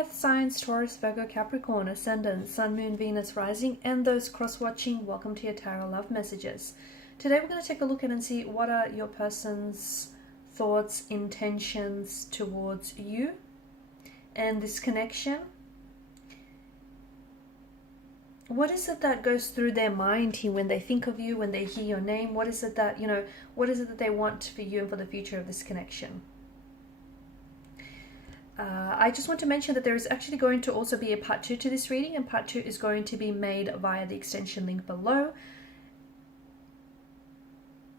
Earth signs Taurus, Virgo, Capricorn, Ascendant, Sun, Moon, Venus, Rising, and those cross-watching, welcome to your Tarot Love Messages. Today we're going to take a look at and see what are your person's thoughts, intentions towards you and this connection. What is it that goes through their mind here when they think of you, when they hear your name? What is it that, what is it that they want for you and for the future of this connection? I just want to mention that there is actually going to also be a part 2 to this reading, and part 2 is going to be made via the extension link below.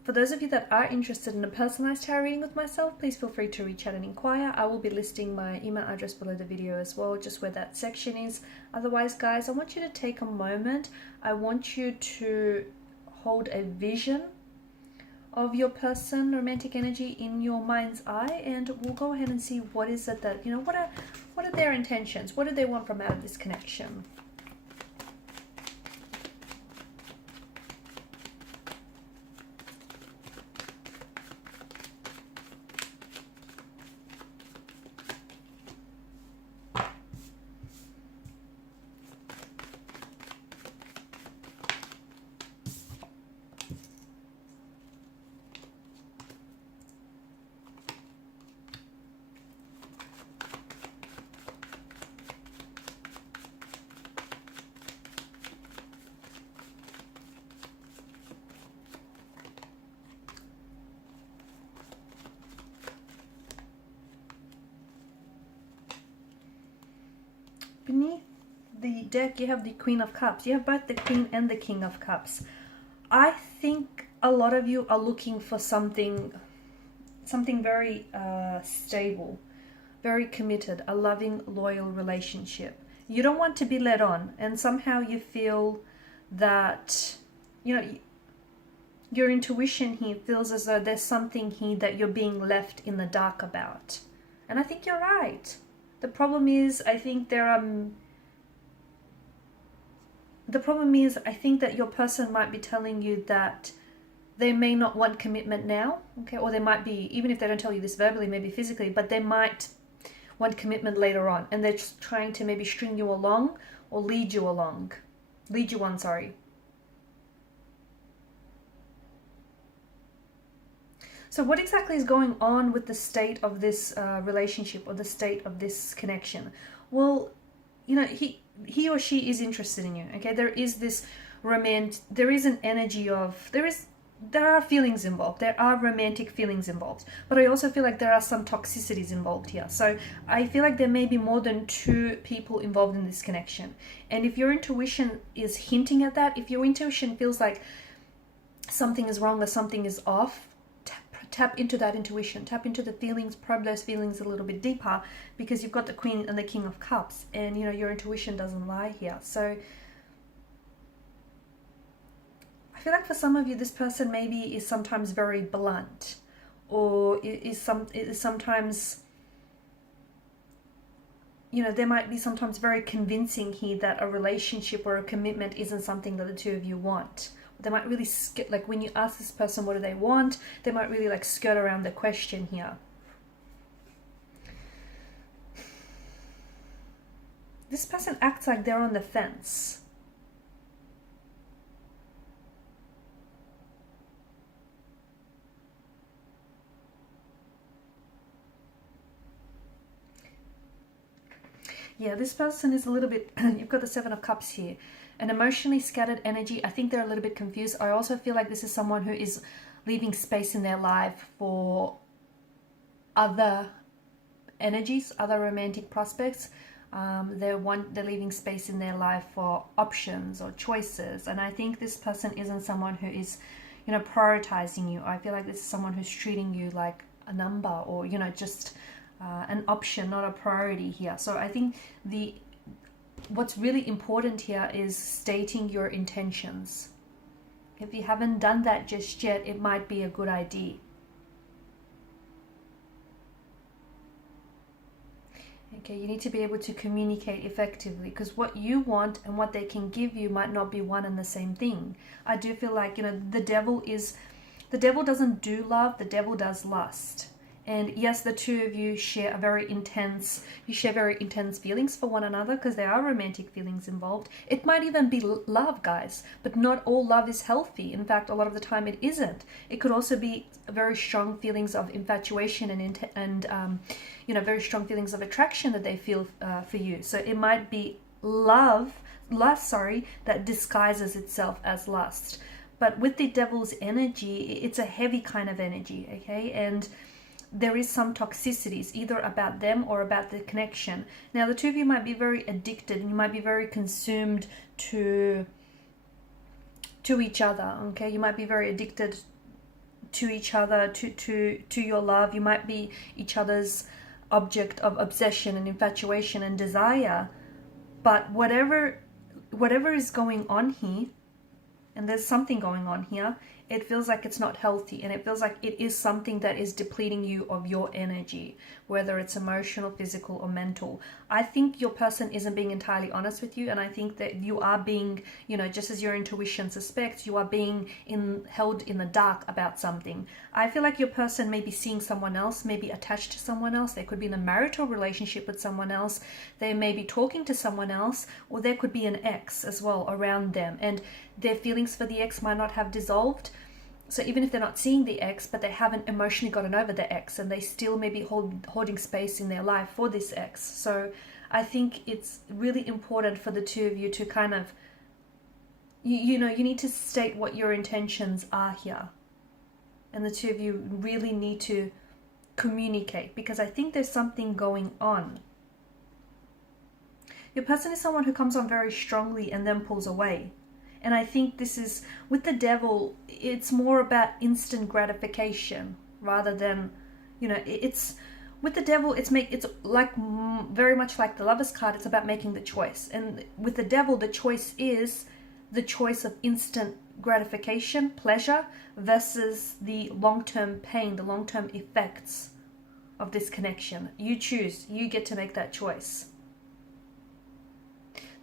For those of you that are interested in a personalized tarot reading with myself, please feel free to reach out and inquire. I will be listing my email address below the video as well, just where that section is. Otherwise, guys, I want you to take a moment. I want you to hold a vision of your person, romantic energy in your mind's eye, and we'll go ahead and see what is it that, what are their intentions? What do they want from out of this connection? Beneath the deck, you have the Queen of Cups. You have both the Queen and the King of Cups. I think a lot of you are looking for something very stable, very committed, a loving, loyal relationship. You don't want to be led on, and somehow you feel that, your intuition here feels as though there's something here that you're being left in the dark about. And I think you're right. The problem is, I think that your person might be telling you that they may not want commitment now, okay? Or they might be, even if they don't tell you this verbally, maybe physically, but they might want commitment later on, and they're just trying to maybe string you along or lead you on, sorry. So what exactly is going on with the state of this relationship or the state of this connection? Well, he or she is interested in you, okay? There is this there is an energy of, there are feelings involved. There are romantic feelings involved. But I also feel like there are some toxicities involved here. So I feel like there may be more than 2 people involved in this connection. And if your intuition is hinting at that, if your intuition feels like something is wrong or something is off, tap into that intuition, tap into the feelings, probe those feelings a little bit deeper, because you've got the Queen and the King of Cups, and your intuition doesn't lie here. So I feel like for some of you, this person maybe is sometimes very blunt, or is sometimes, there might be sometimes very convincing here that a relationship or a commitment isn't something that the 2 of you want. They might really like when you ask this person what do they want, they might really like skirt around the question here. This person acts like they're on the fence. Yeah, this person is a little bit, you've got the 7 of Cups here. An emotionally scattered energy. I think they're a little bit confused. I also feel like this is someone who is leaving space in their life for other energies, other romantic prospects. They're leaving space in their life for options or choices. And I think this person isn't someone who is, prioritizing you. I feel like this is someone who's treating you like a number, or, just an option, not a priority here. So I think what's really important here is stating your intentions. If you haven't done that just yet, it might be a good idea. Okay, you need to be able to communicate effectively, because what you want and what they can give you might not be one and the same thing. I do feel like, the devil doesn't do love, the devil does lust. And yes, the two of you share very intense feelings for one another, because there are romantic feelings involved. It might even be love, guys, but not all love is healthy. In fact, a lot of the time it isn't. It could also be very strong feelings of infatuation and very strong feelings of attraction that they feel for you. So it might be lust, that disguises itself as lust. But with the devil's energy, it's a heavy kind of energy, okay? And there is some toxicities, either about them or about the connection. Now, the two of you might be very addicted, and you might be very consumed to each other, okay? You might be very addicted to each other, to your love. You might be each other's object of obsession and infatuation and desire. But whatever is going on here, and there's something going on here, it feels like it's not healthy, and it feels like it is something that is depleting you of your energy, whether it's emotional, physical, or mental. I think your person isn't being entirely honest with you, and I think that you are being, just as your intuition suspects, you are being held in the dark about something. I feel like your person may be seeing someone else, may be attached to someone else. They could be in a marital relationship with someone else. They may be talking to someone else, or there could be an ex as well around them, and their feelings for the ex might not have dissolved. So even if they're not seeing the ex, but they haven't emotionally gotten over the ex, and they still may be holding space in their life for this ex. So I think it's really important for the two of you to kind of, you need to state what your intentions are here. And the two of you really need to communicate, because I think there's something going on. Your person is someone who comes on very strongly and then pulls away. And I think this is, with the devil, it's more about instant gratification rather than, it's, with the devil, it's like very much like the Lover's card, it's about making the choice. And with the devil, the choice is the choice of instant gratification, pleasure, versus the long-term pain, the long-term effects of this connection. You choose, you get to make that choice.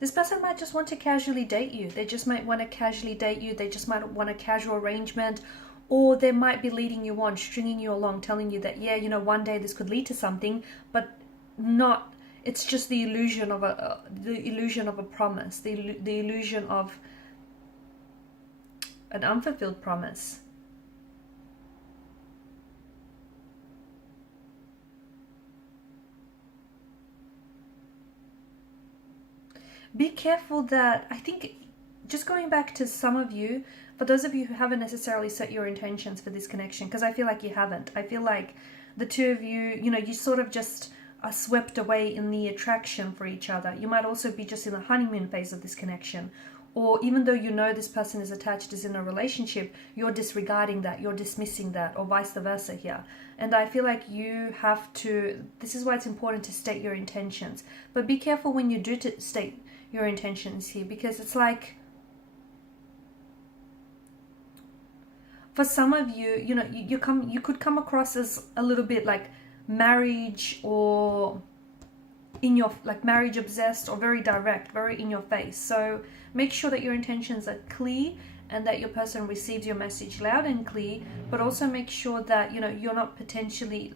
This person might just want to casually date you. They just might want to casually date you. They just might want a casual arrangement, or they might be leading you on, stringing you along, telling you that, one day this could lead to something, but not. It's just the illusion of a promise, the illusion of an unfulfilled promise. Be careful that, I think, just going back to some of you, for those of you who haven't necessarily set your intentions for this connection, because I feel like you haven't. I feel like the two of you, you sort of just are swept away in the attraction for each other. You might also be just in the honeymoon phase of this connection. Or even though this person is attached, is in a relationship, you're disregarding that, you're dismissing that, or vice versa here. And I feel like you have to, this is why it's important to state your intentions. But be careful when you do state your intentions here, because it's like, for some of you, you could come across as a little bit like marriage, or marriage obsessed, or very direct, very in your face. So make sure that your intentions are clear and that your person receives your message loud and clear, but also make sure that you're not potentially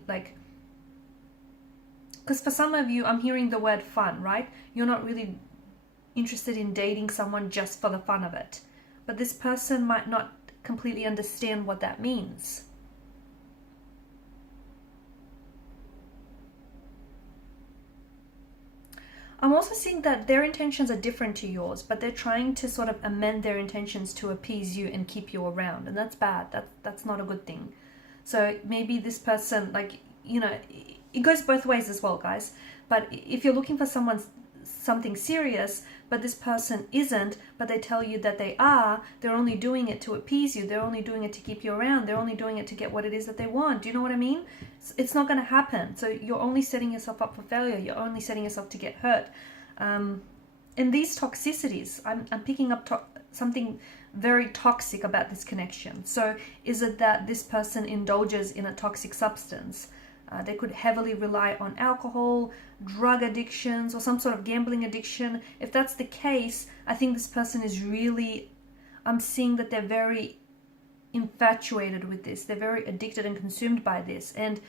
because for some of you, I'm hearing the word fun, right? You're not really interested in dating someone just for the fun of it, but this person might not completely understand what that means. I'm also seeing that their intentions are different to yours, but they're trying to sort of amend their intentions to appease you and keep you around, and that's bad. That's not a good thing. So maybe this person, it goes both ways as well, guys. But if you're looking for something serious, but this person isn't, but they tell you that they are, they're only doing it to appease you, they're only doing it to keep you around, they're only doing it to get what it is that they want. Do you know what I mean? It's not going to happen. So you're only setting yourself up for failure. You're only setting yourself to get hurt. And these toxicities, I'm picking up something very toxic about this connection. So is it that this person indulges in a toxic substance? They could heavily rely on alcohol, drug addictions, or some sort of gambling addiction. If that's the case, I think this person is really, I'm seeing that they're very infatuated with this. They're very addicted and consumed by this. And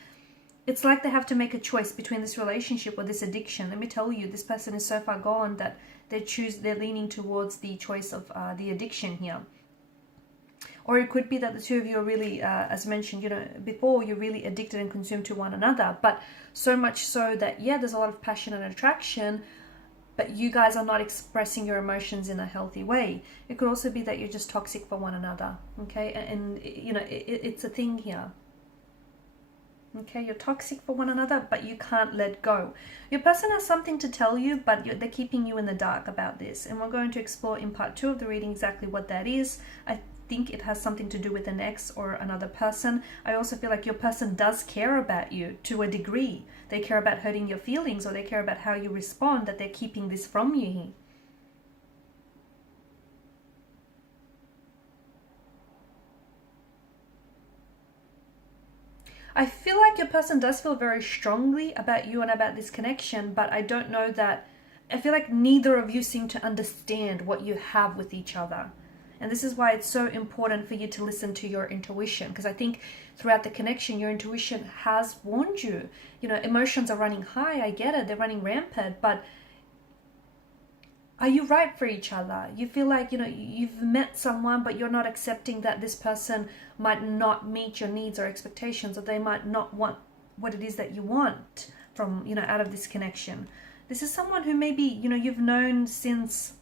It's like they have to make a choice between this relationship or this addiction. Let me tell you, this person is so far gone that they're leaning towards the choice of the addiction here. Or it could be that the two of you are really, as mentioned, you know, before, you're really addicted and consumed to one another. But so much so that, yeah, there's a lot of passion and attraction, but you guys are not expressing your emotions in a healthy way. It could also be that you're just toxic for one another, okay? And you know, it's a thing here. Okay, you're toxic for one another, but you can't let go. Your person has something to tell you, but they're keeping you in the dark about this. And we're going to explore in part 2 of the reading exactly what that is. I think it has something to do with an ex or another person. I also feel like your person does care about you to a degree. They care about hurting your feelings, or they care about how you respond, that they're keeping this from you. I feel like your person does feel very strongly about you and about this connection, but I don't know that, I feel like neither of you seem to understand what you have with each other. And this is why it's so important for you to listen to your intuition, because I think throughout the connection, your intuition has warned you. You know, emotions are running high, I get it, they're running rampant, but are you right for each other? You feel like, you know, you've met someone, but you're not accepting that this person might not meet your needs or expectations, or they might not want what it is that you want from, you know, out of this connection. This is someone who maybe, you know, you've known since,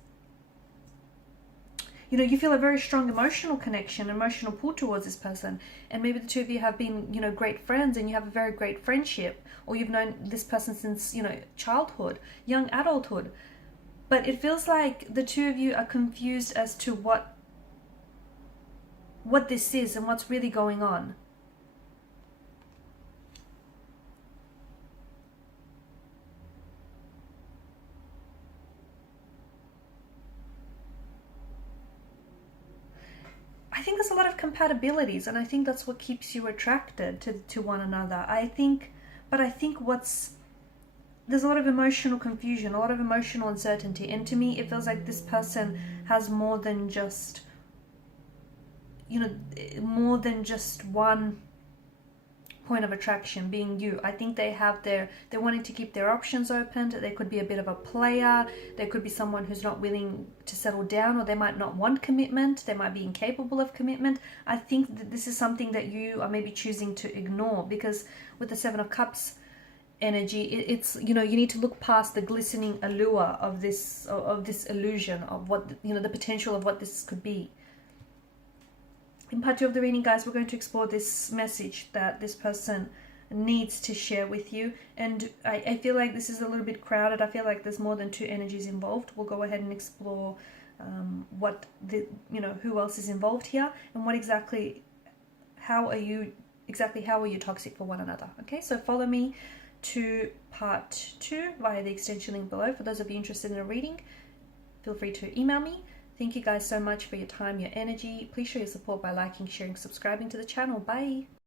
you know, you feel a very strong emotional connection, emotional pull towards this person. And maybe the two of you have been, you know, great friends, and you have a very great friendship. Or you've known this person since, you know, childhood, young adulthood. But it feels like the two of you are confused as to what this is and what's really going on. I think there's a lot of compatibilities, and I think that's what keeps you attracted to one another. I think there's a lot of emotional confusion, a lot of emotional uncertainty. And to me, it feels like this person has more than just, you know, more than just one point of attraction, being you. I think they're wanting to keep their options open. They could be a bit of a player. There could be someone who's not willing to settle down, or they might not want commitment. They might be incapable of commitment. I think that this is something that you are maybe choosing to ignore, because with the Seven of Cups energy, it's, you know, you need to look past the glistening allure of this illusion of what, you know, the potential of what this could be. In part 2 of the reading, guys, we're going to explore this message that this person needs to share with you. And I feel like this is a little bit crowded. I feel like there's more than 2 energies involved. We'll go ahead and explore who else is involved here, and how are you toxic for one another. Okay, so follow me to part 2 via the extension link below. For those of you interested in a reading, feel free to email me. Thank you guys so much for your time, your energy. Please show your support by liking, sharing, subscribing to the channel. Bye.